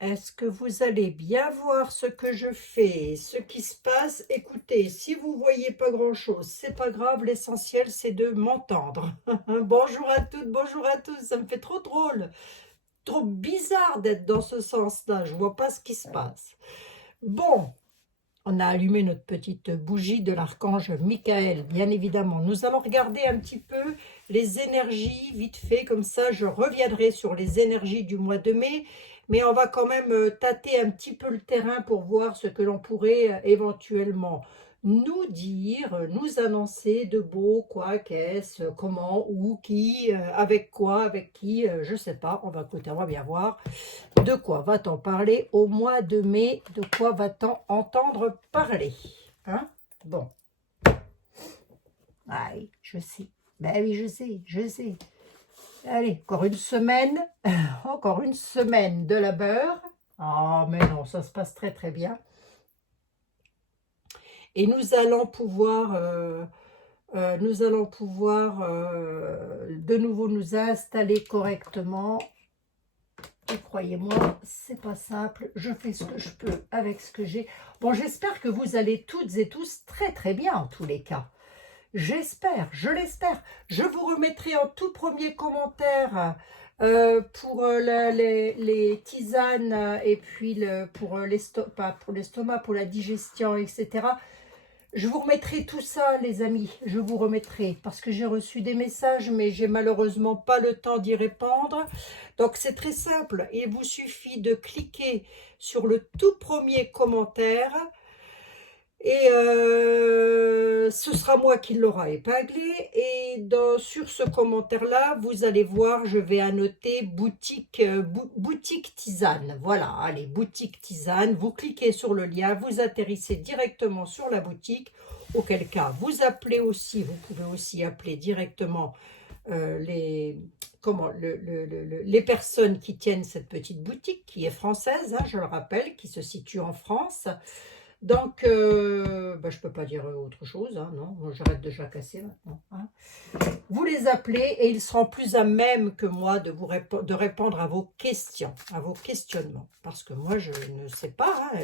Est-ce que vous allez bien voir ce que je fais, ce qui se passe? Écoutez, si vous voyez pas grand-chose, c'est pas grave, l'essentiel c'est de m'entendre. Bonjour à toutes, bonjour à tous, ça me fait trop drôle, trop bizarre d'être dans ce sens-là, je vois pas ce qui se passe. Bon, on a allumé notre petite bougie de l'archange Michael, bien évidemment. Nous allons regarder un petit peu les énergies, vite fait, comme ça je reviendrai sur les énergies du mois de mai, mais on va quand même tâter un petit peu le terrain pour voir ce que l'on pourrait éventuellement nous dire, nous annoncer de beau, quoi, qu'est-ce, comment, où, qui, avec quoi, avec qui, je sais pas, on va écouter, on va bien voir. De quoi va-t-on parler au mois de mai? De quoi va-t-on entendre parler? Hein? Bon. Aïe, je sais. Ben oui, je sais, je sais. Allez, encore une semaine de labeur. Oh, mais non, ça se passe très très bien. Et nous allons pouvoir, de nouveau nous installer correctement. Et croyez-moi, c'est pas simple. Je fais ce que je peux avec ce que j'ai. Bon, j'espère que vous allez toutes et tous très très bien en tous les cas. J'espère, je l'espère. Je vous remettrai en tout premier commentaire pour les tisanes et puis pour l'estomac, pour la digestion, etc. Je vous remettrai tout ça, les amis, je vous remettrai, parce que j'ai reçu des messages, mais j'ai malheureusement pas le temps d'y répondre. Donc c'est très simple, il vous suffit de cliquer sur le tout premier commentaire, et ce sera moi qui l'aura épinglé, et sur ce commentaire-là, vous allez voir, je vais annoter boutique, boutique tisane. Voilà, allez, boutique tisane, vous cliquez sur le lien, vous atterrissez directement sur la boutique, auquel cas vous appelez aussi, vous pouvez aussi appeler directement les personnes qui tiennent cette petite boutique, qui est française, hein, je le rappelle, qui se situe en France. Donc, je ne peux pas dire autre chose, hein, non, j'arrête de jacasser maintenant. Hein. Vous les appelez et ils seront plus à même que moi de de répondre à vos questions, à vos questionnements. Parce que moi, je ne sais pas, hein,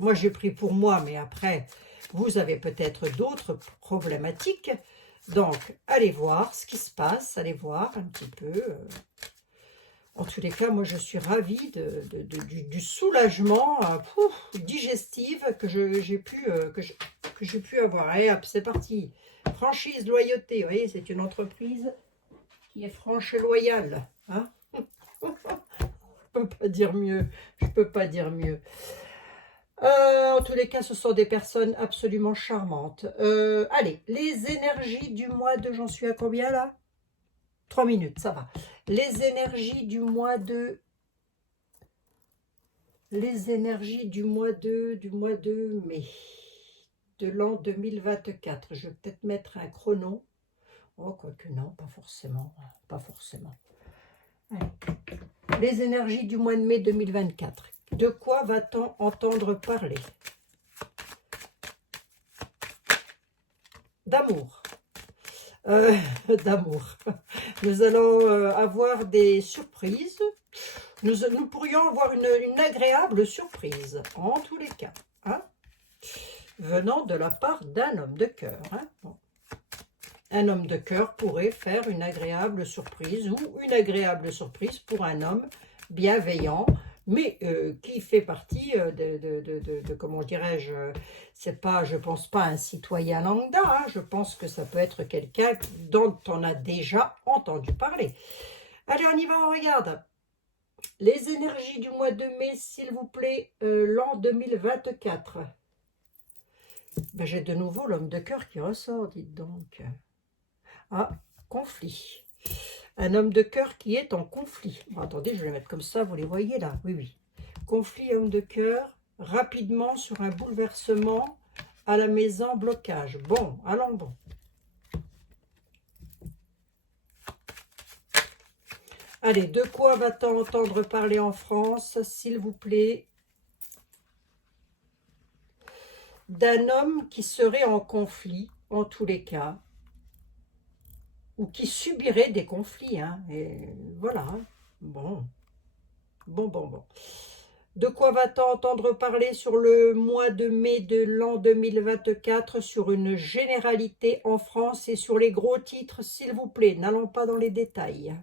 moi j'ai pris pour moi, mais après, vous avez peut-être d'autres problématiques. Donc, allez voir ce qui se passe, allez voir un petit peu. En tous les cas, moi, je suis ravie du soulagement digestif que j'ai pu avoir. Allez hop, c'est parti. Franchise, loyauté, vous voyez, c'est une entreprise qui est franche et loyale. Hein. Je peux pas dire mieux. Je peux pas dire mieux. En tous les cas, ce sont des personnes absolument charmantes. Allez, les énergies du mois de... J'en suis à combien là? 3 minutes, ça va. Les énergies du mois de... Les énergies du mois de mai, de l'an 2024. Je vais peut-être mettre un chrono. Oh, quoique non, pas forcément. Pas forcément. Allez. Les énergies du mois de mai 2024. De quoi va-t-on entendre parler? D'amour. D'amour. Nous allons avoir des surprises. Nous pourrions avoir une agréable surprise, en tous les cas. Hein, venant de la part d'un homme de cœur. Hein. Bon. Un homme de cœur pourrait faire une agréable surprise ou une agréable surprise pour un homme bienveillant, mais qui fait partie comment dirais-je, c'est pas, je pense pas un citoyen lambda, hein, je pense que ça peut être quelqu'un dont on a déjà entendu parler. Allez, on y va, on regarde. Les énergies du mois de mai, s'il vous plaît, l'an 2024. Ben, j'ai de nouveau l'homme de cœur qui ressort, dites donc. Ah, conflit. Un homme de cœur qui est en conflit. Bon, attendez, je vais les mettre comme ça, vous les voyez là? Oui, oui. Conflit, homme de cœur, rapidement sur un bouleversement à la maison, blocage. Bon, allons bon. Allez, de quoi va-t-on entendre parler en France, s'il vous plaît? D'un homme qui serait en conflit, en tous les cas, ou qui subirait des conflits. Hein, et voilà. Bon. Bon. De quoi va-t-on entendre parler sur le mois de mai de l'an 2024, sur une généralité en France et sur les gros titres, s'il vous plaît? N'allons pas dans les détails.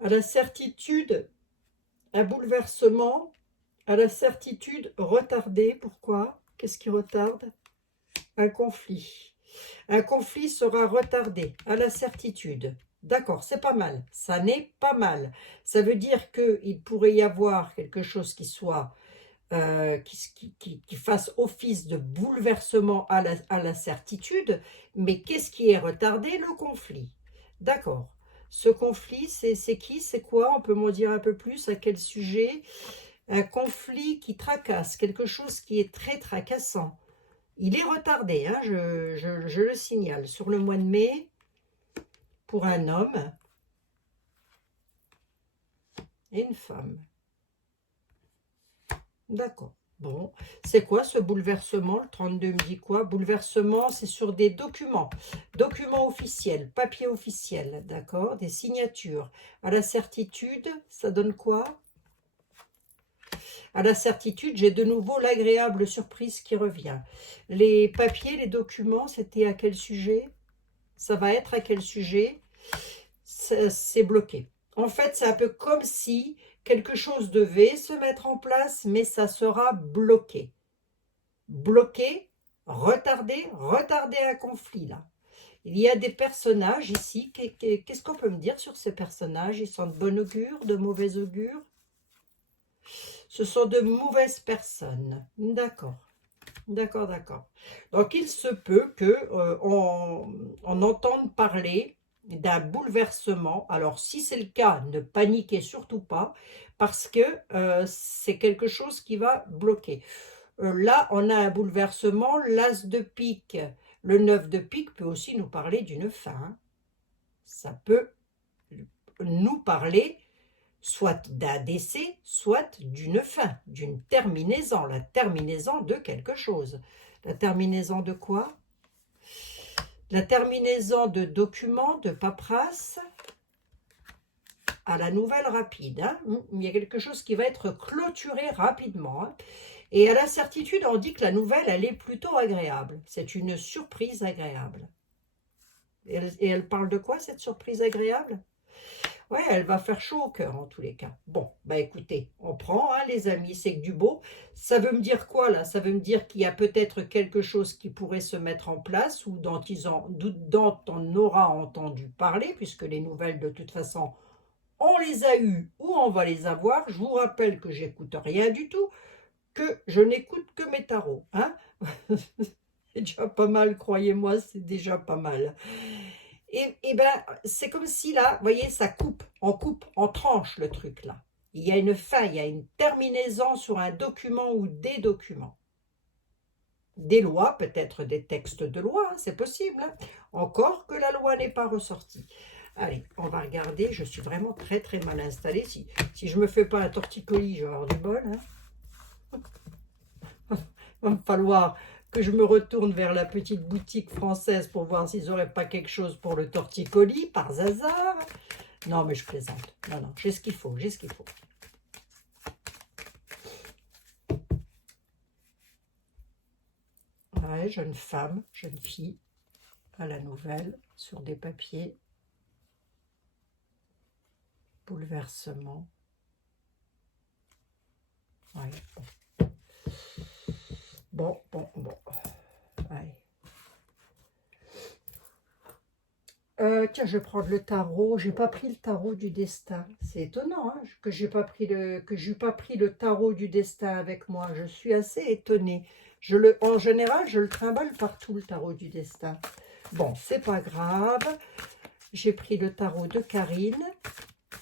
À la certitude, un bouleversement. À la certitude, retardée. Pourquoi? Qu'est-ce qui retarde? Un conflit. Un conflit sera retardé. À la certitude. D'accord, c'est pas mal. Ça n'est pas mal. Ça veut dire qu'il pourrait y avoir quelque chose qui soit qui fasse office de bouleversement à la certitude, mais qu'est-ce qui est retardé? Le conflit. D'accord. Ce conflit, c'est qui? C'est quoi? On peut m'en dire un peu plus? À quel sujet? Un conflit qui tracasse, quelque chose qui est très tracassant. Il est retardé, hein, je le signale. Sur le mois de mai, pour un homme et une femme. D'accord. Bon, c'est quoi ce bouleversement? Le 32 me dit quoi? Bouleversement, c'est sur des documents. Documents officiels, papier officiel, d'accord? Des signatures. À la certitude, ça donne quoi? À la certitude, j'ai de nouveau l'agréable surprise qui revient. Les papiers, les documents, c'était à quel sujet? Ça va être à quel sujet? C'est bloqué. En fait, c'est un peu comme si quelque chose devait se mettre en place, mais ça sera bloqué. Bloqué, retardé un conflit là. Il y a des personnages ici. Qu'est-ce qu'on peut me dire sur ces personnages? Ils sont de bon augure, de mauvais augure? Ce sont de mauvaises personnes. D'accord. D'accord, d'accord. Donc, il se peut que on entende parler d'un bouleversement. Alors, si c'est le cas, ne paniquez surtout pas, parce que c'est quelque chose qui va bloquer. Là, on a un bouleversement, l'as de pique. Le 9 de pique peut aussi nous parler d'une fin, hein. Ça peut nous parler soit d'un décès, soit d'une fin, d'une terminaison, la terminaison de quelque chose. La terminaison de quoi? La terminaison de documents, de paperasse, à la nouvelle rapide, hein. Il y a quelque chose qui va être clôturé rapidement, hein. Et à la certitude, on dit que la nouvelle, elle est plutôt agréable. C'est une surprise agréable. Et elle parle de quoi, cette surprise agréable? Ouais, elle va faire chaud au cœur en tous les cas. Bon, bah écoutez, on prend, hein, les amis, c'est que du beau. Ça veut me dire quoi là? Ça veut me dire qu'il y a peut-être quelque chose qui pourrait se mettre en place ou dont on aura entendu parler, puisque les nouvelles de toute façon, on les a eues ou on va les avoir. Je vous rappelle que j'écoute rien du tout, que je n'écoute que mes tarots, hein. C'est déjà pas mal, croyez-moi, c'est déjà pas mal. Et ben, c'est comme si là, vous voyez, ça coupe, on tranche le truc là. Il y a une fin, il y a une terminaison sur un document ou des documents. Des lois, peut-être des textes de loi, hein, c'est possible, hein. Encore que la loi n'est pas ressortie. Allez, on va regarder, je suis vraiment très très mal installée. Si je ne me fais pas un torticolis, je vais avoir du bol, hein. Va me falloir que je me retourne vers la petite boutique française pour voir s'ils n'auraient pas quelque chose pour le torticolis, par hasard. Non, mais je plaisante. Non, non, j'ai ce qu'il faut, j'ai ce qu'il faut. Ouais, jeune femme, jeune fille, à la nouvelle, sur des papiers. Bouleversement. Ouais, bon. Bon. Ouais. Tiens, je vais prendre le tarot. J'ai pas pris le tarot du destin. C'est étonnant, hein, que j'ai pas pris le tarot du destin avec moi. Je suis assez étonnée. En général, je le trimballe partout, le tarot du destin. Bon, c'est pas grave. J'ai pris le tarot de Karine.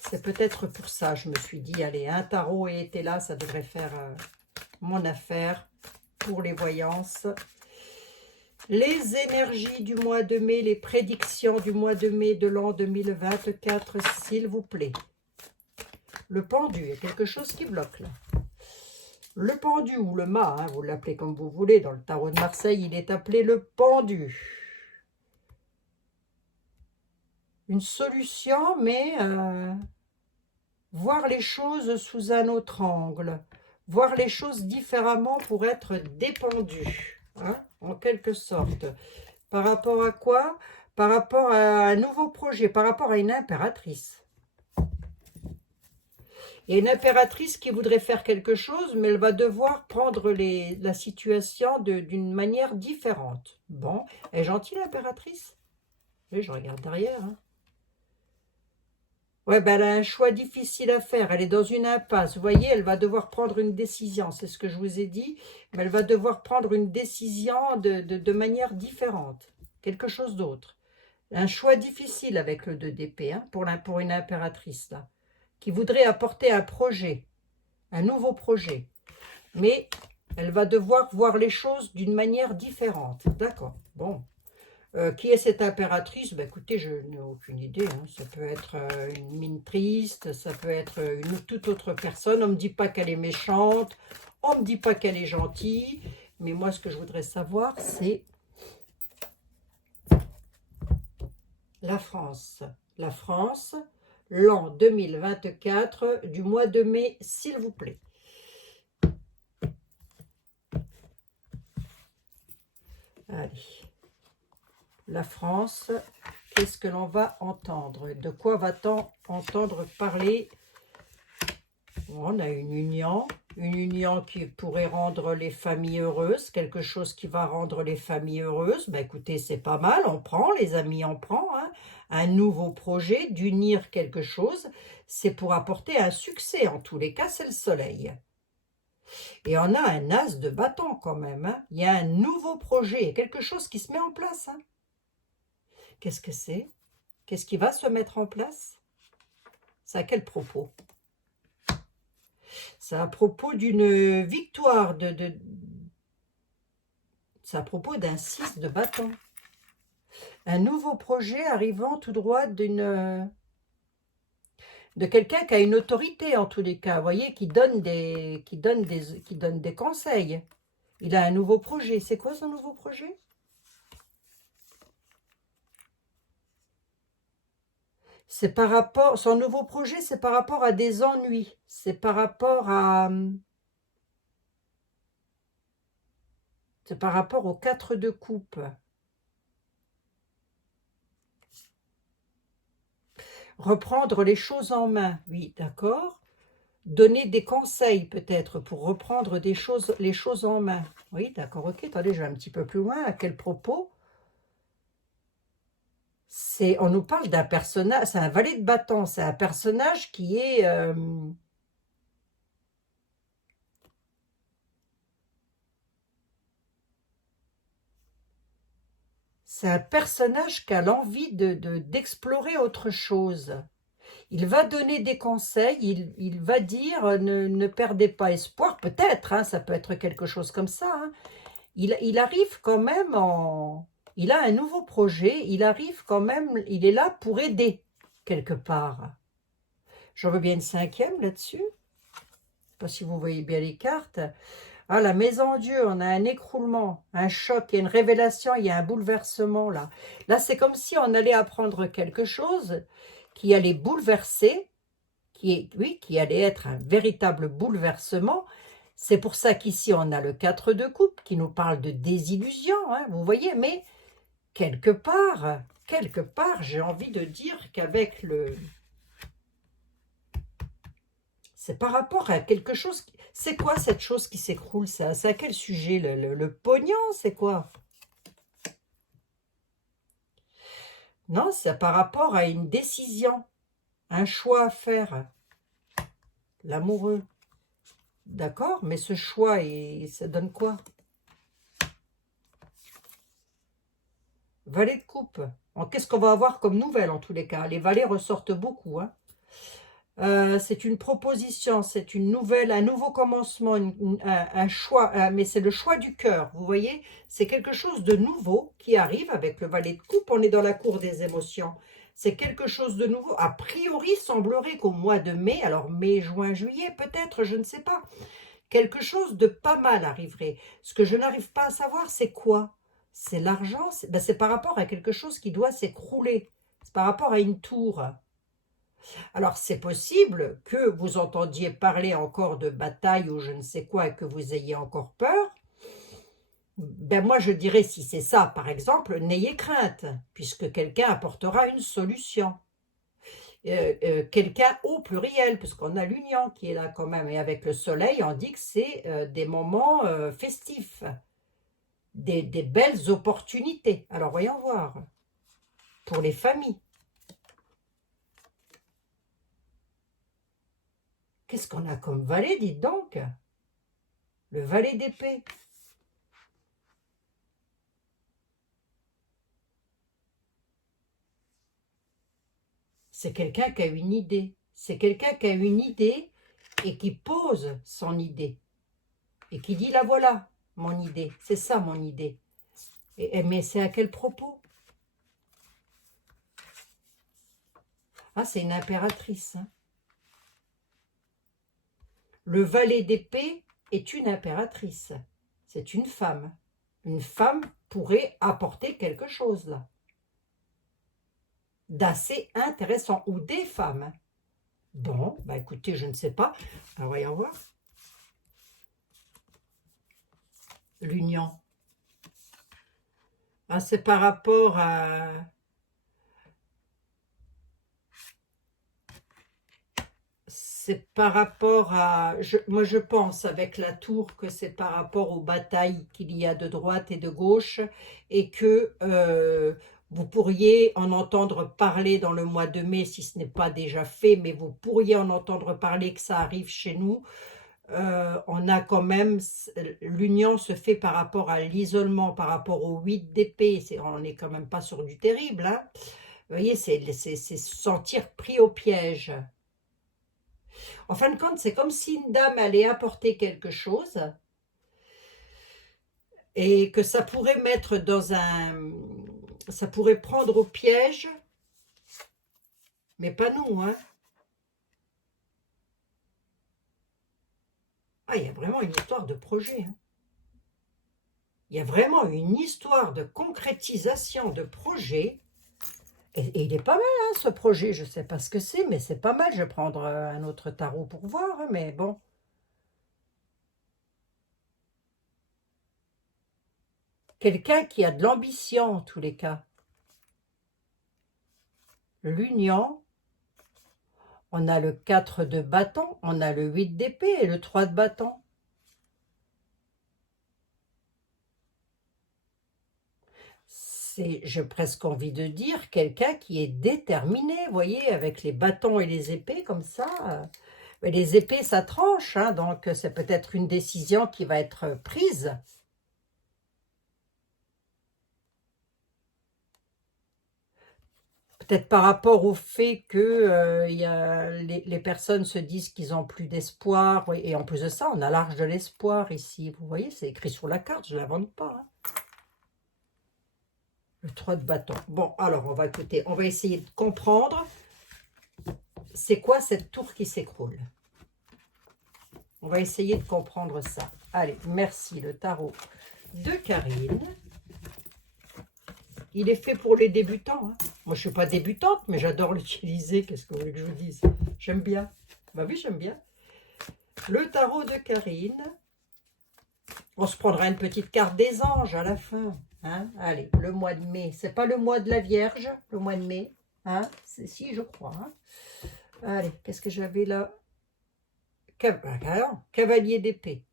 C'est peut-être pour ça, je me suis dit, allez, un tarot était là, ça devrait faire mon affaire pour les voyances. Les énergies du mois de mai, les prédictions du mois de mai de l'an 2024, s'il vous plaît. Le pendu, il y a quelque chose qui bloque là. Le pendu ou le mât, hein, vous l'appelez comme vous voulez, dans le tarot de Marseille, il est appelé le pendu. Une solution, mais voir les choses sous un autre angle. Voir les choses différemment pour être dépendu, hein, en quelque sorte. Par rapport à quoi? Par rapport à un nouveau projet, par rapport à une impératrice. Il y a une impératrice qui voudrait faire quelque chose, mais elle va devoir prendre la situation d'une manière différente. Bon, elle est gentille l'impératrice? Oui, je regarde derrière. Hein. Ouais, ben elle a un choix difficile à faire. Elle est dans une impasse. Vous voyez, elle va devoir prendre une décision. C'est ce que je vous ai dit. Mais elle va devoir prendre une décision de manière différente. Quelque chose d'autre. Un choix difficile avec le 2 d'épée, hein, pour une impératrice, là, qui voudrait apporter un projet, un nouveau projet. Mais elle va devoir voir les choses d'une manière différente. D'accord, bon. Qui est cette impératrice? Ben, écoutez, je n'ai aucune idée. Hein. Ça peut être une mine triste, ça peut être une toute autre personne. On ne me dit pas qu'elle est méchante, on ne me dit pas qu'elle est gentille. Mais moi, ce que je voudrais savoir, c'est la France. La France, l'an 2024, du mois de mai, s'il vous plaît. Allez. La France, qu'est-ce que l'on va entendre? De quoi va-t-on entendre parler? On a une union qui pourrait rendre les familles heureuses, quelque chose qui va rendre les familles heureuses. Ben écoutez, c'est pas mal, on prend, les amis, on prend. Hein. Un nouveau projet d'unir quelque chose, c'est pour apporter un succès. En tous les cas, c'est le soleil. Et on a un as de bâton quand même. Hein. Il y a un nouveau projet, quelque chose qui se met en place. Hein. Qu'est-ce que c'est? Qu'est-ce qui va se mettre en place? C'est à quel propos? C'est à propos d'une victoire, c'est à propos d'un 6 de bâton. Un nouveau projet arrivant tout droit de quelqu'un qui a une autorité en tous les cas, vous voyez, qui donne des conseils. Il a un nouveau projet. C'est quoi son nouveau projet? C'est par rapport, son nouveau projet, c'est par rapport à des ennuis. C'est par rapport à... C'est par rapport aux 4 de coupe. Reprendre les choses en main, oui, d'accord. Donner des conseils peut-être pour reprendre les choses en main. Oui, d'accord, ok. Attendez, je vais un petit peu plus loin. À quel propos? On nous parle d'un personnage, c'est un valet de bâton, c'est un personnage qui est... c'est un personnage qui a l'envie d'explorer autre chose. Il va donner des conseils, il va dire ne perdez pas espoir, peut-être, hein, ça peut être quelque chose comme ça. Hein. Il arrive quand même il a un nouveau projet, il arrive quand même, il est là pour aider, quelque part. J'en veux bien une 5e là-dessus. Je ne sais pas si vous voyez bien les cartes. Ah, la maison Dieu, on a un écroulement, un choc, il y a une révélation, il y a un bouleversement là. Là, c'est comme si on allait apprendre quelque chose qui allait bouleverser, qui allait être un véritable bouleversement. C'est pour ça qu'ici, on a le 4 de coupe qui nous parle de désillusion, hein, vous voyez, mais quelque part, j'ai envie de dire qu'avec le... C'est par rapport à quelque chose... C'est quoi cette chose qui s'écroule? C'est à quel sujet? Le pognon, c'est quoi? Non, c'est par rapport à une décision, un choix à faire. L'amoureux. D'accord, mais ce choix, ça donne quoi? Valet de coupe. Qu'est-ce qu'on va avoir comme nouvelle en tous les cas? Les valets ressortent beaucoup. Hein. C'est une proposition, c'est une nouvelle, un nouveau commencement, un choix, mais c'est le choix du cœur, vous voyez? C'est quelque chose de nouveau qui arrive avec le valet de coupe, on est dans la cour des émotions. C'est quelque chose de nouveau. A priori, semblerait qu'au mois de mai, alors mai, juin, juillet, peut-être, je ne sais pas, quelque chose de pas mal arriverait. Ce que je n'arrive pas à savoir, c'est quoi? C'est l'argent, c'est par rapport à quelque chose qui doit s'écrouler. C'est par rapport à une tour. Alors, c'est possible que vous entendiez parler encore de bataille ou je ne sais quoi et que vous ayez encore peur. Ben moi, je dirais, si c'est ça, par exemple, n'ayez crainte, puisque quelqu'un apportera une solution. Quelqu'un au pluriel, puisqu'on a l'union qui est là quand même. Et avec le soleil, on dit que c'est des moments festifs, des belles opportunités. Alors, voyons voir, pour les familles. Qu'est-ce qu'on a comme valet, dites donc? Le valet d'épée. C'est quelqu'un qui a une idée. C'est quelqu'un qui a une idée et qui pose son idée. Et qui dit, la voilà, mon idée. C'est ça, mon idée. Mais c'est à quel propos? Ah, c'est une impératrice. Hein. Le valet d'épée est une impératrice. C'est une femme. Une femme pourrait apporter quelque chose là. D'assez intéressant. Ou des femmes. Bon, bah écoutez, je ne sais pas. Alors, voyons voir. L'union. Ah, c'est par rapport à... C'est par rapport à... moi, je pense avec la tour que c'est par rapport aux batailles qu'il y a de droite et de gauche et que vous pourriez en entendre parler dans le mois de mai, si ce n'est pas déjà fait, mais vous pourriez en entendre parler que ça arrive chez nous. On a quand même... L'union se fait par rapport à l'isolement, par rapport au 8 d'épée. On n'est quand même pas sur du terrible. Hein. Vous voyez, c'est se sentir pris au piège. En fin de compte, c'est comme si une dame allait apporter quelque chose et que ça pourrait mettre dans un... Ça pourrait prendre au piège, mais pas nous, hein. Ah, il y a vraiment une histoire de projet, hein. Il y a vraiment une histoire de concrétisation de projet. Et il est pas mal, hein, ce projet. Je ne sais pas ce que c'est, mais c'est pas mal. Je vais prendre un autre tarot pour voir, hein, mais bon. Quelqu'un qui a de l'ambition, en tous les cas. L'union. On a le 4 de bâton, on a le 8 d'épée et le 3 de bâton. C'est, j'ai presque envie de dire, quelqu'un qui est déterminé, vous voyez, avec les bâtons et les épées comme ça. Mais les épées, ça tranche, hein, donc c'est peut-être une décision qui va être prise. Peut-être par rapport au fait que les personnes se disent qu'ils n'ont plus d'espoir. Et en plus de ça, on a l'Arche de l'espoir ici. Vous voyez, c'est écrit sur la carte, je ne l'invente pas. Hein. Le 3 de bâton. Bon, alors, on va écouter. On va essayer de comprendre c'est quoi cette tour qui s'écroule. On va essayer de comprendre ça. Allez, merci, le tarot de Karine. Il est fait pour les débutants. Hein. Moi, je ne suis pas débutante, mais j'adore l'utiliser. Qu'est-ce que vous voulez que je vous dise? J'aime bien. Bah oui, j'aime bien. Le tarot de Karine. On se prendra une petite carte des anges à la fin. Hein. Allez, le mois de mai. C'est pas le mois de la Vierge, le mois de mai. Hein. Si, je crois. Hein. Allez, qu'est-ce que j'avais là? Cavalier d'épée.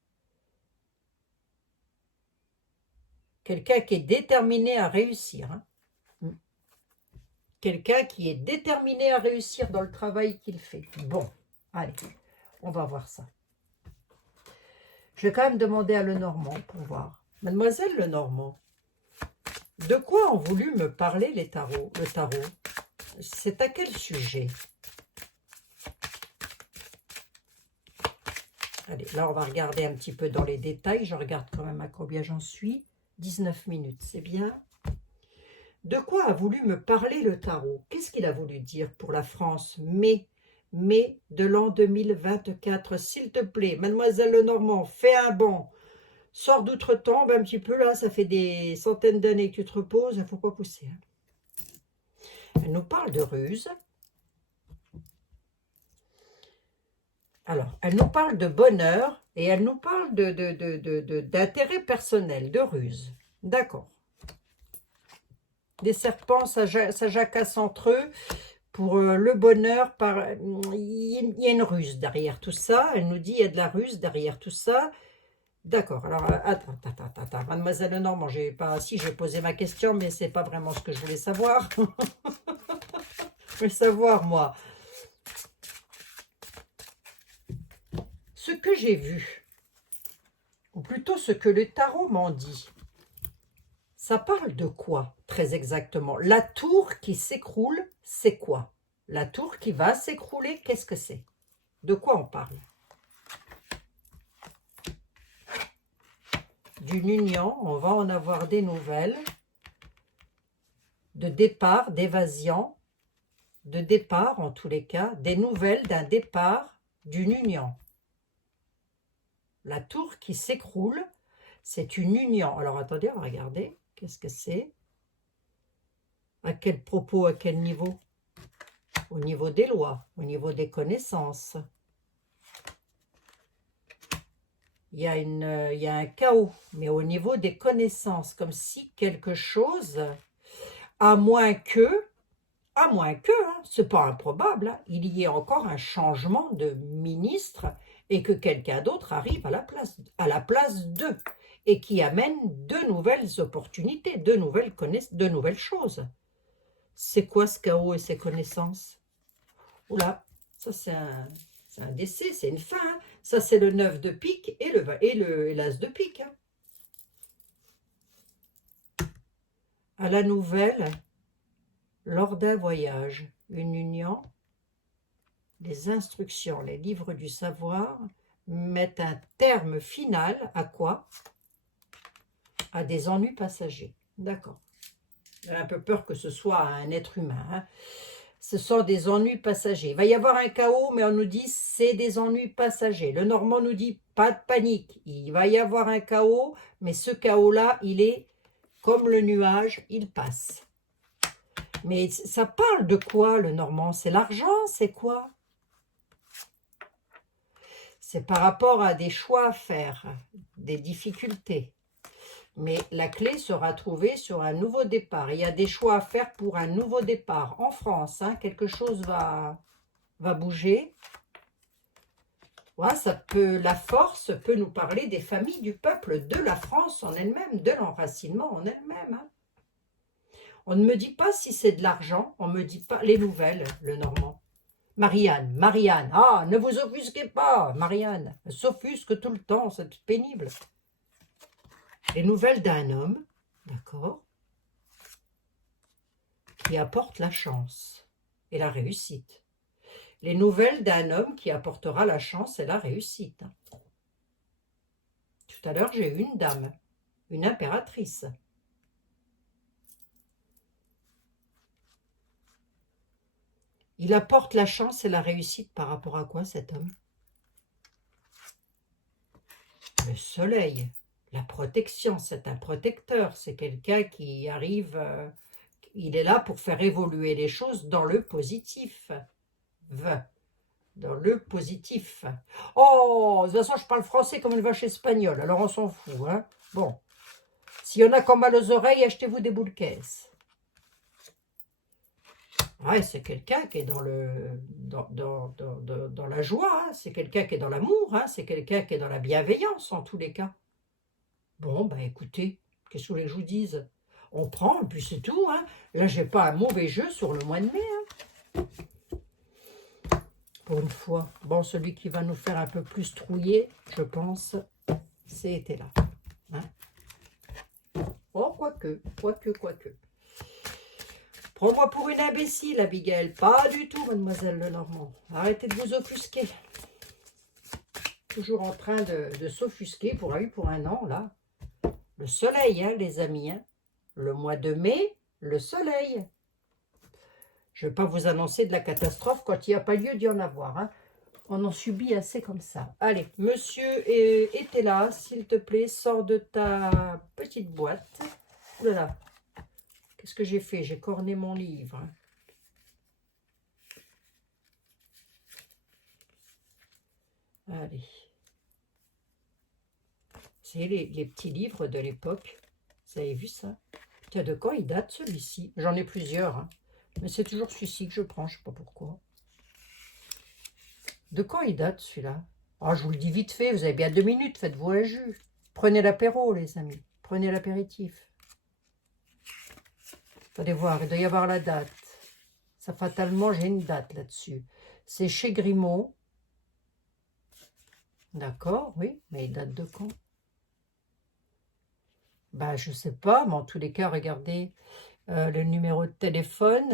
Quelqu'un qui est déterminé à réussir. Hein. Quelqu'un qui est déterminé à réussir dans le travail qu'il fait. Bon, allez, on va voir ça. Je vais quand même demander à Lenormand pour voir. Mademoiselle Lenormand, de quoi ont voulu me parler le tarot? C'est à quel sujet? Allez, là, on va regarder un petit peu dans les détails. Je regarde quand même à combien j'en suis. 19 minutes, c'est bien. De quoi a voulu me parler le tarot? Qu'est-ce qu'il a voulu dire pour la France? mai de l'an 2024, s'il te plaît. Mademoiselle Lenormand, fais un bond. Sors d'outre-tombe un petit peu, là, ça fait des centaines d'années que tu te reposes, il ne faut pas pousser. Hein. Elle nous parle de ruse. Alors, elle nous parle de bonheur et elle nous parle d'intérêt personnel, de ruse. D'accord. Des serpents, ça jacasse entre eux. Pour le bonheur, il y a une ruse derrière tout ça. Elle nous dit il y a de la ruse derrière tout ça. D'accord. Alors, attends. Mademoiselle Lenormand, j'ai pas... Si, j'ai posé ma question, mais c'est pas vraiment ce que je voulais savoir. Je voulais savoir, moi, ce que j'ai vu, ou plutôt ce que le tarot m'en dit. Ça parle de quoi, très exactement? La tour qui s'écroule, c'est quoi? La tour qui va s'écrouler, qu'est-ce que c'est? De quoi on parle? D'une union, on va en avoir des nouvelles, de départ, d'évasion, de départ en tous les cas, des nouvelles d'un départ, d'une union. La tour qui s'écroule, c'est une union. Alors attendez, on va regarder, qu'est-ce que c'est? À quel propos, à quel niveau? Au niveau des lois, au niveau des connaissances. Il y a un chaos, mais au niveau des connaissances, comme si quelque chose, à moins que, hein, c'est pas improbable, hein, il y ait encore un changement de ministre et que quelqu'un d'autre arrive à la place d'eux et qui amène de nouvelles opportunités, de nouvelles choses. C'est quoi ce chaos et ces connaissances? Oula, ça c'est un décès, c'est une fin. Hein. Ça c'est le 9 de pique et l'as de pique. Hein. À la nouvelle, lors d'un voyage, une union, les instructions, les livres du savoir mettent un terme final à quoi? À des ennuis passagers. D'accord. J'ai un peu peur que ce soit un être humain. Hein. Ce sont des ennuis passagers. Il va y avoir un chaos, mais on nous dit c'est des ennuis passagers. Le Normand nous dit pas de panique. Il va y avoir un chaos, mais ce chaos-là, il est comme le nuage, il passe. Mais ça parle de quoi, le Normand? C'est l'argent? C'est quoi? C'est par rapport à des choix à faire, des difficultés. Mais la clé sera trouvée sur un nouveau départ. Il y a des choix à faire pour un nouveau départ. En France, hein, quelque chose va bouger. Ouais, la force peut nous parler des familles du peuple, de la France en elle-même, de l'enracinement en elle-même. Hein. On ne me dit pas si c'est de l'argent, on ne me dit pas les nouvelles, le Normand. Marianne, ah, ne vous offusquez pas, Marianne, elle s'offusque tout le temps, c'est pénible. Les nouvelles d'un homme, d'accord, qui apporte la chance et la réussite. Les nouvelles d'un homme qui apportera la chance et la réussite. Tout à l'heure, j'ai eu une dame, une impératrice. Il apporte la chance et la réussite par rapport à quoi, cet homme? Le soleil, la protection, c'est un protecteur, c'est quelqu'un qui arrive, il est là pour faire évoluer les choses dans le positif. Dans le positif. Oh, de toute façon, je parle français comme une vache espagnole, alors on s'en fout. Hein. Bon, s'il y en a qui ont mal aux oreilles, achetez-vous des boules caisses. Ouais, c'est quelqu'un qui est dans la joie, hein. C'est quelqu'un qui est dans l'amour, hein. C'est quelqu'un qui est dans la bienveillance en tous les cas. Bon, bah écoutez, qu'est-ce que vous voulez que je vous dise? On prend, et puis c'est tout. Hein. Là, j'ai pas un mauvais jeu sur le mois de mai. Hein. Pour une fois. Bon, celui qui va nous faire un peu plus trouiller, je pense, c'était là. Hein. Oh, quoique. Prends-moi pour une imbécile, Abigail. Pas du tout, mademoiselle Lenormand. Arrêtez de vous offusquer. Toujours en train de s'offusquer pour un an, là. Le soleil, hein, les amis. Hein. Le mois de mai, le soleil. Je ne vais pas vous annoncer de la catastrophe quand il n'y a pas lieu d'y en avoir. Hein. On en subit assez comme ça. Allez, monsieur était là, s'il te plaît, sors de ta petite boîte. Oulala. Qu'est-ce que j'ai fait? J'ai corné mon livre. Allez. C'est les petits livres de l'époque. Vous avez vu ça? Tiens, de quand il date celui-ci? J'en ai plusieurs, hein. Mais c'est toujours celui-ci que je prends, je ne sais pas pourquoi. De quand il date celui-là? Ah, je vous le dis vite fait, vous avez bien 2 minutes, faites-vous un jus. Prenez l'apéro, les amis. Prenez l'apéritif. Allez voir, il doit y avoir la date. Ça, fatalement, j'ai une date là-dessus. C'est chez Grimaud. D'accord, oui, mais il date de quand? Ben, je sais pas, mais en tous les cas, regardez le numéro de téléphone.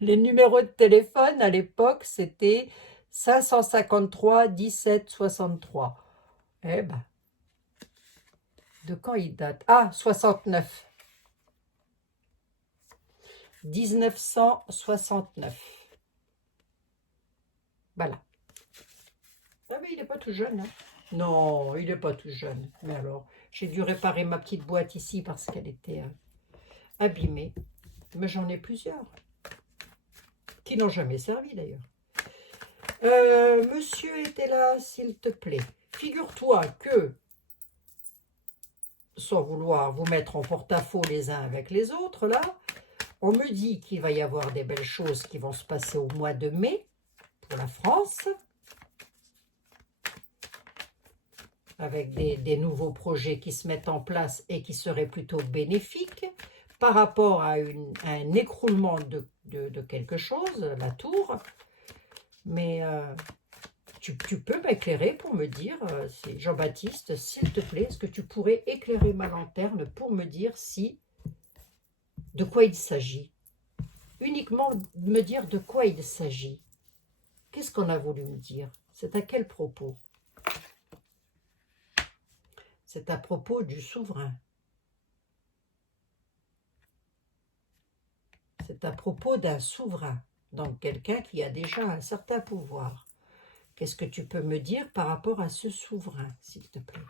Les numéros de téléphone, à l'époque, c'était 553 17 63. Eh ben, de quand il date? Ah, 69. 1969. Voilà. Ah mais il n'est pas tout jeune, hein. Non, il n'est pas tout jeune. Mais alors, j'ai dû réparer ma petite boîte ici parce qu'elle était abîmée. Mais j'en ai plusieurs. Qui n'ont jamais servi d'ailleurs. Monsieur était là, s'il te plaît. Figure-toi que, sans vouloir vous mettre en porte-à-faux les uns avec les autres, là, on me dit qu'il va y avoir des belles choses qui vont se passer au mois de mai pour la France, avec des nouveaux projets qui se mettent en place et qui seraient plutôt bénéfiques par rapport à un écroulement de quelque chose, la tour. Mais tu peux m'éclairer pour me dire, Jean-Baptiste, s'il te plaît, est-ce que tu pourrais éclairer ma lanterne pour me dire de quoi il s'agit? Uniquement me dire de quoi il s'agit. Qu'est-ce qu'on a voulu me dire? C'est à quel propos? C'est à propos du souverain. C'est à propos d'un souverain, donc quelqu'un qui a déjà un certain pouvoir. Qu'est-ce que tu peux me dire par rapport à ce souverain, s'il te plaît?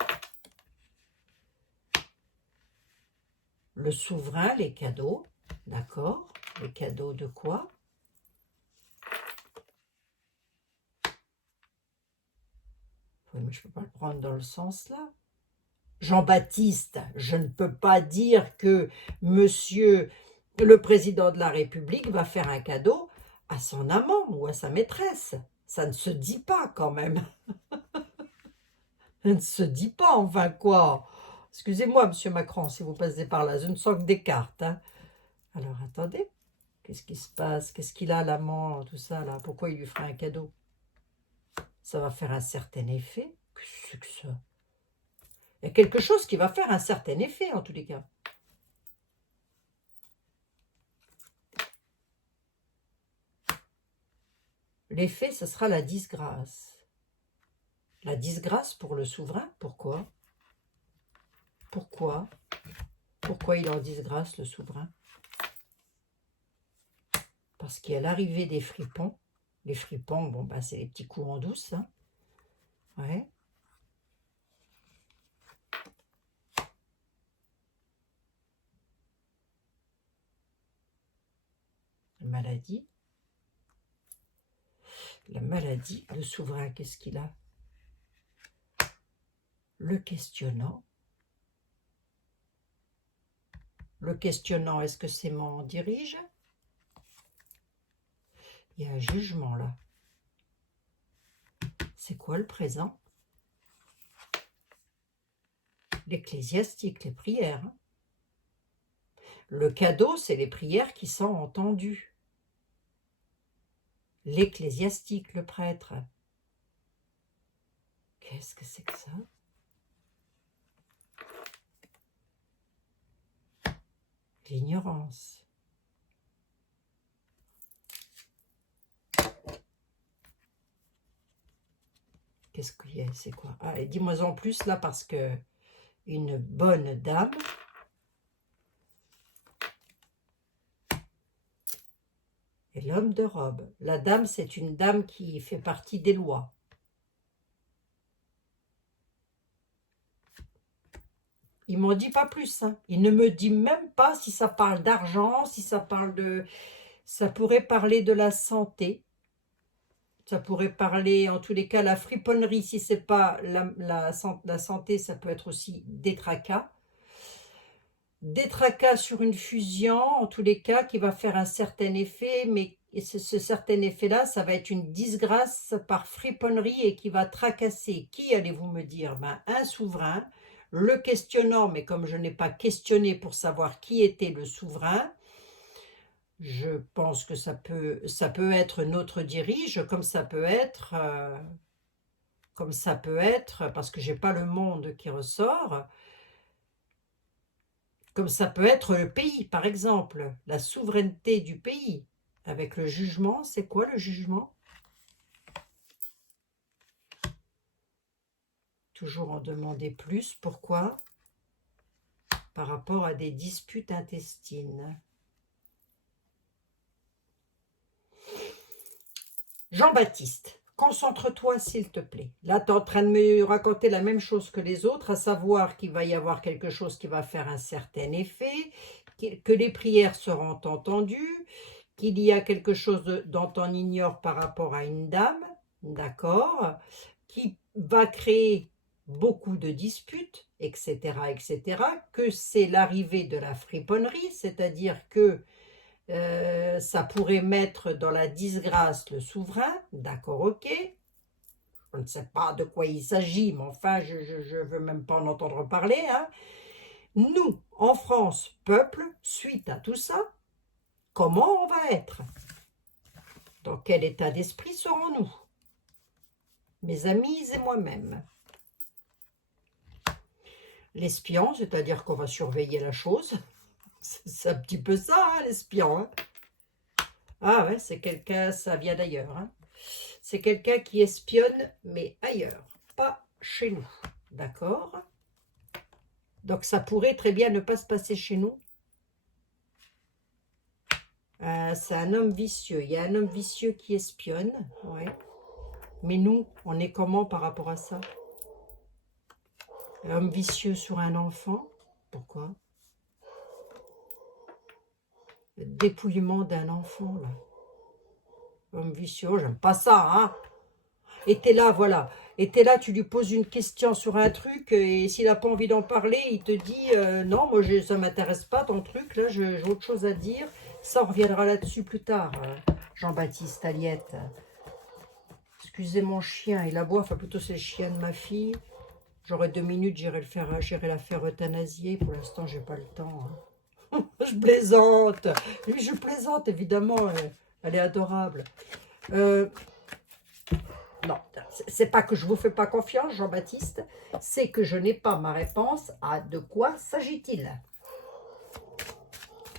Le souverain, les cadeaux, d'accord? Les cadeaux de quoi? Oui, mais je ne peux pas le prendre dans le sens là. Jean-Baptiste, je ne peux pas dire que monsieur le président de la République va faire un cadeau à son amant ou à sa maîtresse. Ça ne se dit pas quand même. Ça ne se dit pas, enfin quoi. Excusez-moi, monsieur Macron, si vous passez par là, je ne sens que des cartes, hein. Alors, attendez. Qu'est-ce qui se passe? Qu'est-ce qu'il a, l'amant, tout ça, là? Pourquoi il lui ferait un cadeau? Ça va faire un certain effet. Qu'est-ce que c'est que ça? Il y a quelque chose qui va faire un certain effet, en tous les cas. L'effet, ce sera la disgrâce. La disgrâce pour le souverain, pourquoi? Pourquoi? Pourquoi il est en disgrâce, le souverain? Parce qu'il y a l'arrivée des fripons. Les fripons, bon, bah, c'est les petits coups en douce, hein. Ouais. Maladie. La maladie, le souverain, qu'est-ce qu'il a? Le questionnant. Le questionnant, est-ce que c'est mon dirige? Il y a un jugement là. C'est quoi le présent? L'ecclésiastique, les prières. Le cadeau, c'est les prières qui sont entendues. L'ecclésiastique, le prêtre. Qu'est-ce que c'est que ça? L'ignorance. Qu'est-ce qu'il y a? C'est quoi? Ah, dis-moi en plus là, parce que une bonne dame et l'homme de robe. La dame, c'est une dame qui fait partie des lois. Il m'en dit pas plus, hein. Il ne me dit même pas si ça parle d'argent, si ça parle de... Ça pourrait parler de la santé. Ça pourrait parler, en tous les cas, la friponnerie, si c'est pas la santé, ça peut être aussi des tracas. Des tracas sur une fusion, en tous les cas, qui va faire un certain effet, mais ce certain effet-là, ça va être une disgrâce par friponnerie et qui va tracasser. Qui, allez-vous me dire? Ben, un souverain, le questionnant, mais comme je n'ai pas questionné pour savoir qui était le souverain, je pense que ça peut être notre dirige, comme ça peut être, parce que j'ai pas le monde qui ressort, comme ça peut être le pays, par exemple, la souveraineté du pays. Avec le jugement, c'est quoi le jugement? Toujours en demander plus. Pourquoi? Par rapport à des disputes intestines. Jean-Baptiste, concentre-toi s'il te plaît. Là, tu es en train de me raconter la même chose que les autres, à savoir qu'il va y avoir quelque chose qui va faire un certain effet, que les prières seront entendues, qu'il y a quelque chose dont on ignore par rapport à une dame, d'accord, qui va créer beaucoup de disputes, etc., etc., que c'est l'arrivée de la friponnerie, c'est-à-dire que ça pourrait mettre dans la disgrâce le souverain, d'accord, ok. Je ne sais pas de quoi il s'agit, mais enfin, je ne veux même pas en entendre parler. Hein. Nous, en France, peuple, suite à tout ça, comment on va être? Dans quel état d'esprit serons-nous? Mes amis et moi-même. L'espion, c'est-à-dire qu'on va surveiller la chose. C'est un petit peu ça, hein, l'espion. Hein. Ah ouais, c'est quelqu'un, ça vient d'ailleurs. Hein. C'est quelqu'un qui espionne, mais ailleurs, pas chez nous. D'accord? Donc ça pourrait très bien ne pas se passer chez nous. C'est un homme vicieux. Il y a un homme vicieux qui espionne. Ouais. Mais nous, on est comment par rapport à ça? Un homme vicieux sur un enfant. Pourquoi? Le dépouillement d'un enfant, là. Homme vicieux, oh, j'aime pas ça, hein. Et t'es là, voilà. Et t'es là, tu lui poses une question sur un truc, et s'il n'a pas envie d'en parler, il te dit non, moi ça ne m'intéresse pas ton truc, là, j'ai autre chose à dire. Ça, on reviendra là-dessus plus tard, Jean-Baptiste Aliette. Excusez mon chien, il aboie, enfin plutôt c'est le chien de ma fille. J'aurai 2 minutes, j'irai la faire euthanasier. Pour l'instant, j'ai pas le temps. Hein. Je plaisante. Oui, je plaisante, évidemment. Elle est adorable. Non, c'est pas que je vous fais pas confiance, Jean-Baptiste. C'est que je n'ai pas ma réponse à de quoi s'agit-il.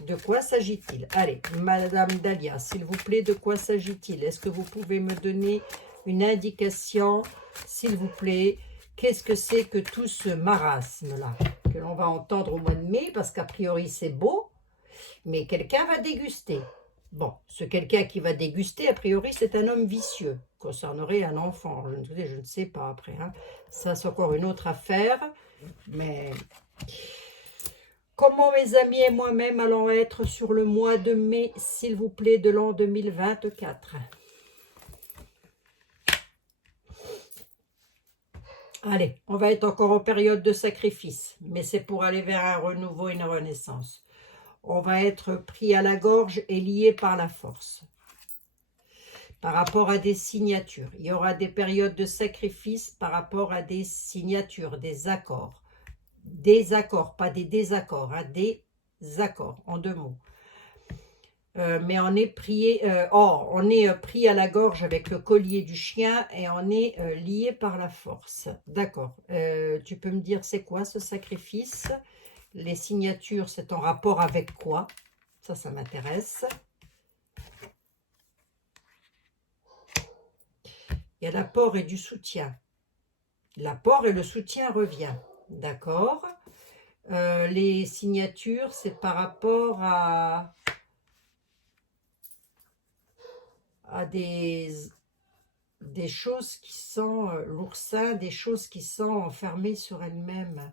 De quoi s'agit-il? Allez, Madame Dahlia, s'il vous plaît, de quoi s'agit-il? Est-ce que vous pouvez me donner une indication, s'il vous plaît? Qu'est-ce que c'est que tout ce marasme-là que l'on va entendre au mois de mai? Parce qu'a priori, c'est beau, mais quelqu'un va déguster. Bon, ce quelqu'un qui va déguster, a priori, c'est un homme vicieux. Concernerait un enfant. Je ne sais pas après. Hein. Ça, c'est encore une autre affaire. Mais comment mes amis et moi-même allons être sur le mois de mai, s'il vous plaît, de l'an 2024? Allez, on va être encore en période de sacrifice, mais c'est pour aller vers un renouveau, une renaissance. On va être pris à la gorge et lié par la force. Par rapport à des signatures. Il y aura des périodes de sacrifice par rapport à des signatures, des accords. Des accords, pas des désaccords, hein, des accords, en 2 mots. Mais on est pris à la gorge avec le collier du chien et on est lié par la force. D'accord. Tu peux me dire c'est quoi ce sacrifice? Les signatures, c'est en rapport avec quoi? Ça m'intéresse. Il y a l'apport et du soutien. L'apport et le soutien revient. D'accord. Les signatures, c'est par rapport à des choses qui sont l'oursin, des choses qui sont enfermées sur elles-mêmes.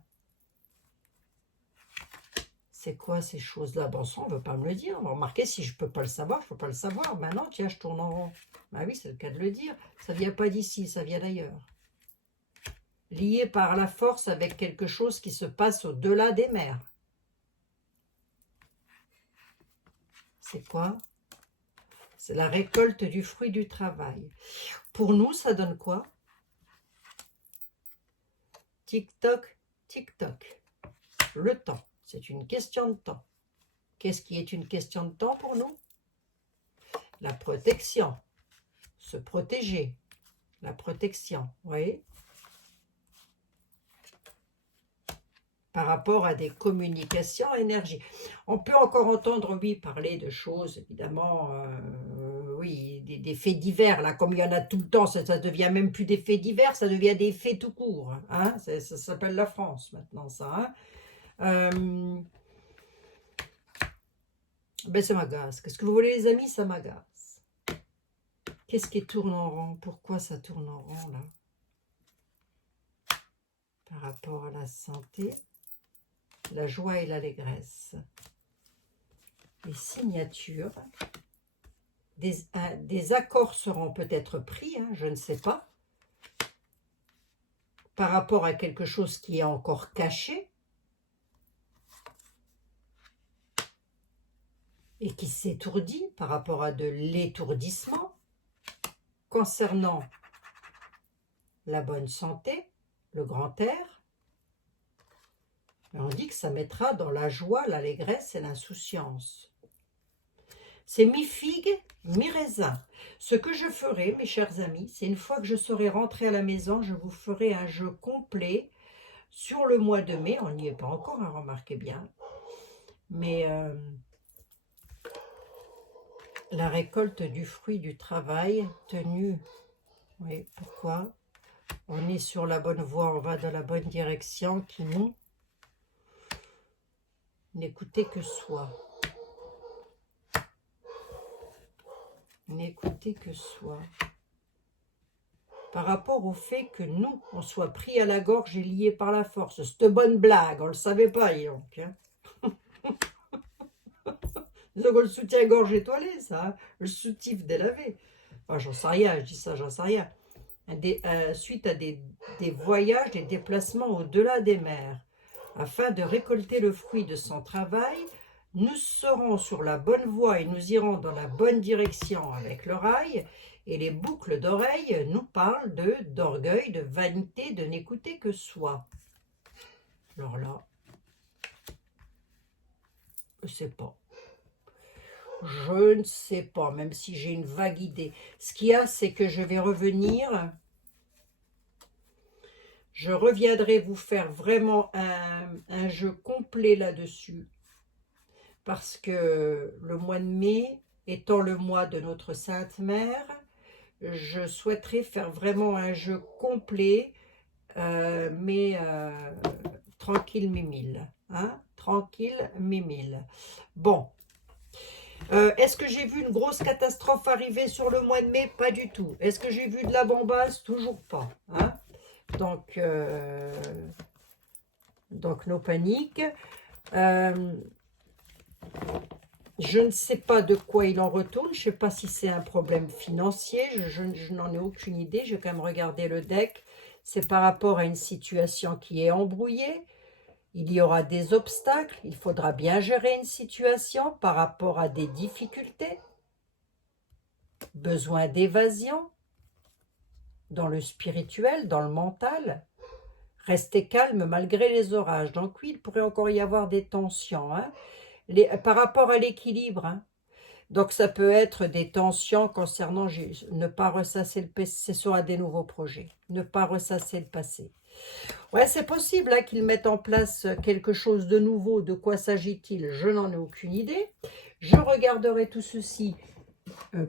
C'est quoi ces choses-là? Bon sang, on ne veut pas me le dire. Remarquez, si je ne peux pas le savoir, je ne peux pas le savoir. Maintenant, tiens, je tourne en rond. Bah oui, c'est le cas de le dire. Ça ne vient pas d'ici, ça vient d'ailleurs. Lié par la force avec quelque chose qui se passe au-delà des mers. C'est quoi? C'est la récolte du fruit du travail. Pour nous, ça donne quoi? Tic-toc, tic-toc. Le temps, c'est une question de temps. Qu'est-ce qui est une question de temps pour nous? La protection. Se protéger. La protection, vous voyez? Par rapport à des communications énergie. On peut encore entendre, oui, parler de choses, évidemment, oui, des faits divers, là, comme il y en a tout le temps, ça devient même plus des faits divers, ça devient des faits tout court, hein, ça s'appelle la France, maintenant, ça, hein. Ben, ça m'agace. Qu'est-ce que vous voulez, les amis? Ça m'agace. Qu'est-ce qui tourne en rond? Pourquoi ça tourne en rond, là? Par rapport à la santé, la joie et l'allégresse. Les signatures. Des accords seront peut-être pris, hein, je ne sais pas. Par rapport à quelque chose qui est encore caché. Et qui s'étourdit par rapport à de l'étourdissement. Concernant la bonne santé, le grand air, on dit que ça mettra dans la joie, l'allégresse et l'insouciance. C'est mi-figue, mi-raisin. Ce que je ferai, mes chers amis, c'est une fois que je serai rentrée à la maison, je vous ferai un jeu complet sur le mois de mai. On n'y est pas encore, hein, remarquez bien. Mais la récolte du fruit du travail tenu. Oui, pourquoi? On est sur la bonne voie, on va dans la bonne direction qui nous n'écoutez que soi. N'écoutez que soi. Par rapport au fait que nous, on soit pris à la gorge et liés par la force. Cette bonne blague, on ne le savait pas, donc. Hein. Donc le soutien-gorge étoilé, ça, hein, le soutif délavé. Enfin, j'en sais rien, je dis ça, j'en sais rien. Suite à des voyages, des déplacements au-delà des mers, afin de récolter le fruit de son travail, nous serons sur la bonne voie et nous irons dans la bonne direction avec l'oreille, et les boucles d'oreilles nous parlent d'orgueil, de vanité, de n'écouter que soi. Alors là, je ne sais pas. Je ne sais pas, même si j'ai une vague idée. Ce qu'il y a, c'est que je vais revenir. Je reviendrai vous faire vraiment un jeu complet là-dessus. Parce que le mois de mai, étant le mois de notre Sainte Mère, je souhaiterais faire vraiment un jeu complet, mais tranquille mimile. Hein? Tranquille mimile. Bon. Est-ce que j'ai vu une grosse catastrophe arriver sur le mois de mai? Pas du tout. Est-ce que j'ai vu de la bombasse? Toujours pas. Hein? Donc, nos paniques. Je ne sais pas de quoi il en retourne. Je ne sais pas si c'est un problème financier. Je n'en ai aucune idée. Je vais quand même regarder le deck. C'est par rapport à une situation qui est embrouillée. Il y aura des obstacles. Il faudra bien gérer une situation par rapport à des difficultés. Besoin d'évasion. Dans le spirituel, dans le mental. Rester calme malgré les orages. Donc oui, il pourrait encore y avoir des tensions. Hein. Par rapport à l'équilibre. Hein. Donc ça peut être des tensions concernant ne pas ressasser le passé. Ce sera des nouveaux projets. Ne pas ressasser le passé. Ouais, c'est possible hein, qu'ils mettent en place quelque chose de nouveau. De quoi s'agit-il? Je n'en ai aucune idée. Je regarderai tout ceci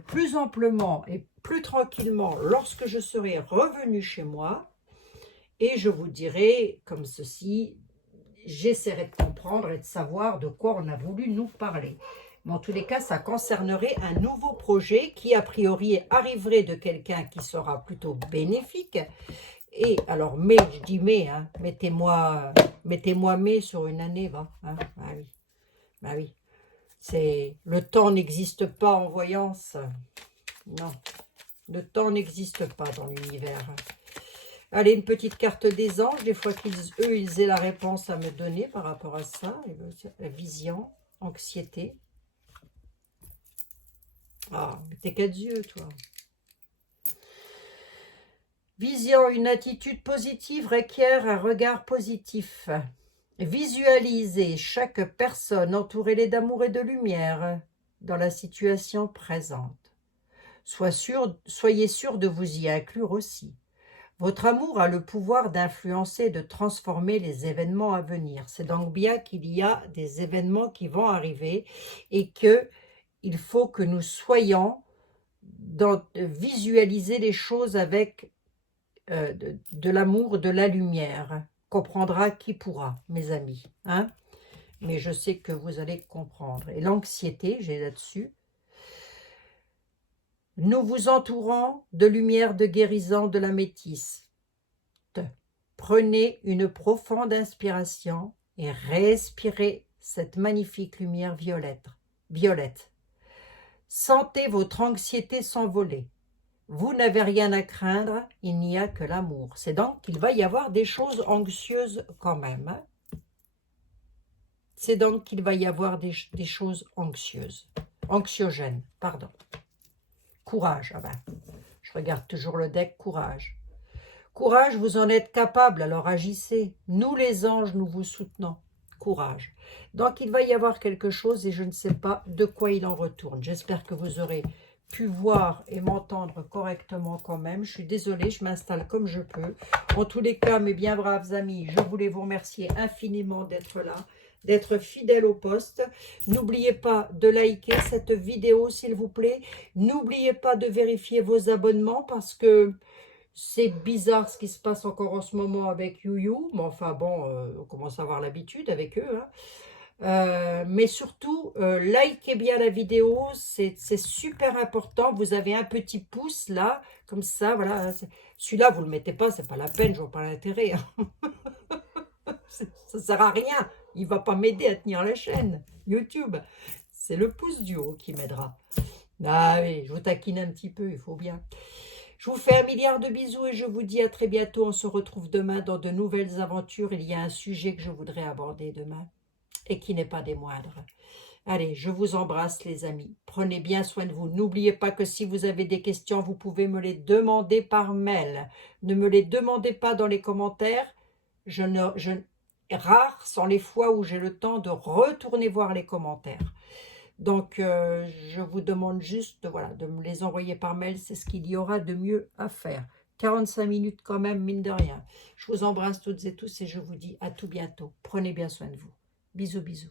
plus amplement et plus tranquillement lorsque je serai revenu chez moi. Et je vous dirai comme ceci, j'essaierai de comprendre et de savoir de quoi on a voulu nous parler. Mais en tous les cas, ça concernerait un nouveau projet qui, a priori, arriverait de quelqu'un qui sera plutôt bénéfique. Et alors, je dis mais, hein, mettez-moi mais sur une année, va. Hein, ah oui. Bah oui, le temps n'existe pas en voyance. Non, le temps n'existe pas dans l'univers. Allez, une petite carte des anges, des fois qu'eux, ils aient la réponse à me donner par rapport à ça. La vision, anxiété. Ah, mais t'es 4 yeux, toi. Vision, une attitude positive requiert un regard positif. Visualisez chaque personne, entourez-les d'amour et de lumière dans la situation présente. Soyez sûr de vous y inclure aussi. Votre amour a le pouvoir d'influencer et de transformer les événements à venir. C'est donc bien qu'il y a des événements qui vont arriver et qu'il faut que nous soyons dans visualiser les choses avec de l'amour, de la lumière. Comprendra qui pourra, mes amis. Hein? Mais je sais que vous allez comprendre. Et l'anxiété, j'ai là-dessus. Nous vous entourons de lumière de guérison de la métisse. Prenez une profonde inspiration et respirez cette magnifique lumière violette. Sentez votre anxiété s'envoler. Vous n'avez rien à craindre, il n'y a que l'amour. C'est donc qu'il va y avoir des choses anxieuses quand même. Hein? C'est donc qu'il va y avoir des choses anxiogènes, pardon. Courage, ah ben, je regarde toujours le deck, courage. Courage, vous en êtes capable, alors agissez. Nous les anges, nous vous soutenons. Courage. Donc il va y avoir quelque chose et je ne sais pas de quoi il en retourne. J'espère que vous aurez pu voir et m'entendre correctement quand même. Je suis désolée, je m'installe comme je peux. En tous les cas, mes bien braves amis, je voulais vous remercier infiniment d'être là, d'être fidèle au poste. N'oubliez pas de liker cette vidéo, s'il vous plaît. N'oubliez pas de vérifier vos abonnements parce que c'est bizarre ce qui se passe encore en ce moment avec YouYou, mais enfin bon, on commence à avoir l'habitude avec eux. Hein. Mais surtout, likez bien la vidéo, c'est super important. Vous avez un petit pouce là, comme ça, voilà. Celui-là, vous ne le mettez pas, c'est pas la peine, je vois pas l'intérêt. Hein. Ça ne sert à rien, il va pas m'aider à tenir la chaîne YouTube. C'est le pouce du haut qui m'aidera. Ah oui, je vous taquine un petit peu, il faut bien. Je vous fais un milliard de bisous et je vous dis à très bientôt. On se retrouve demain dans de nouvelles aventures. Il y a un sujet que je voudrais aborder demain et qui n'est pas des moindres. Allez, je vous embrasse les amis. Prenez bien soin de vous. N'oubliez pas que si vous avez des questions, vous pouvez me les demander par mail. Ne me les demandez pas dans les commentaires. Rares sont les fois où j'ai le temps de retourner voir les commentaires. Donc, je vous demande juste voilà, de me les envoyer par mail. C'est ce qu'il y aura de mieux à faire. 45 minutes quand même, mine de rien. Je vous embrasse toutes et tous et je vous dis à tout bientôt. Prenez bien soin de vous. Bisous, bisous.